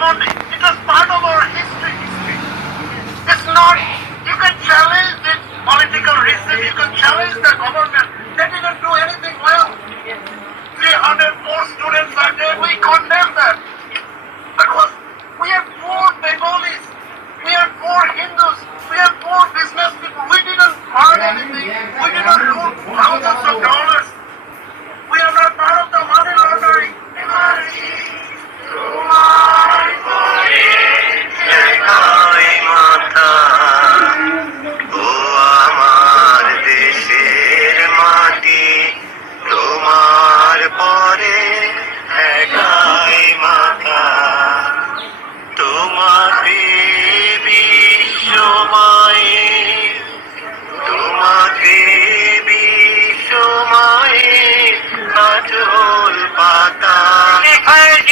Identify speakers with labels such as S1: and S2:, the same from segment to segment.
S1: Dhanmondi. It was part of our history. It's not, you can challenge the political regime, you can challenge the government. They didn't do anything well. 300 more students are there, we condemn that. Was, we have poor Bengalis, we have poor Hindus, we have poor business people. We didn't earn anything, we didn't loot thousands of dollars.
S2: বিশ্বময়ে তোমাকে বিশ্বময়ে কাজল পাতা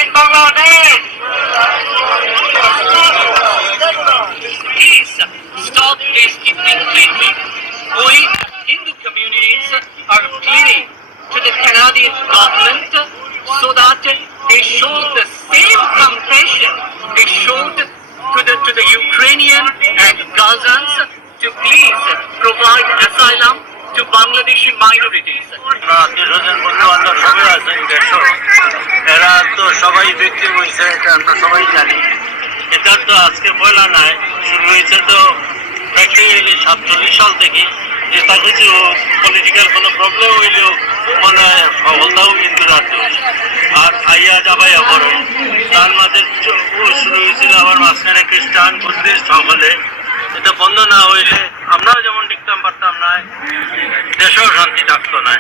S3: in Bangladesh. Please stop this completely. We, Hindu communities, are pleading to the Canadian government so that they show the asylum to Bangladeshi minorities.
S2: এরা তো সবাই ব্যক্তি হয়েছে এটা আমরা সবাই জানি। এটা তো আজকে পয়লা নাই, শুরু হয়েছে তো প্র্যাকটিক্যালি সাতচল্লিশ সাল থেকে। যে তা কিছু পলিটিক্যাল কোনো প্রবলেম হইলেও মনে হয় সফলতাও কিন্তু রাখতে আর আইয়া যাবাইয়া পরে তার মাঝে শুরু হয়েছিল আবার মাঝখানে খ্রিস্টান, বুদ্ধিস্ট সকলে এটা বন্ধ না হইলে আমরাও যেমন টিকতাম পারতাম না দেশেও শান্তি থাকতো না।